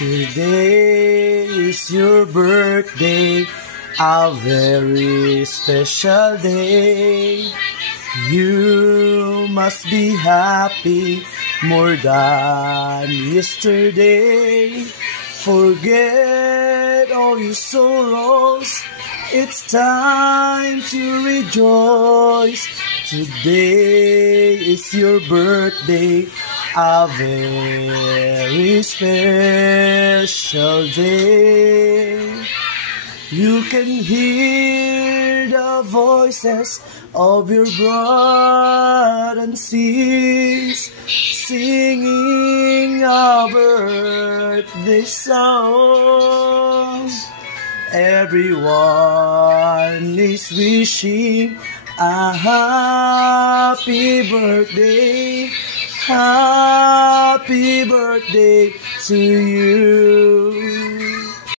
Today is your birthday, a very special day. You must be happy more than yesterday. Forget all your sorrows, it's time to rejoice. Today is your birthday, a very special day. You can hear the voices of your brothers and sisters singing a birthday song. Everyone is wishing a happy birthday to you.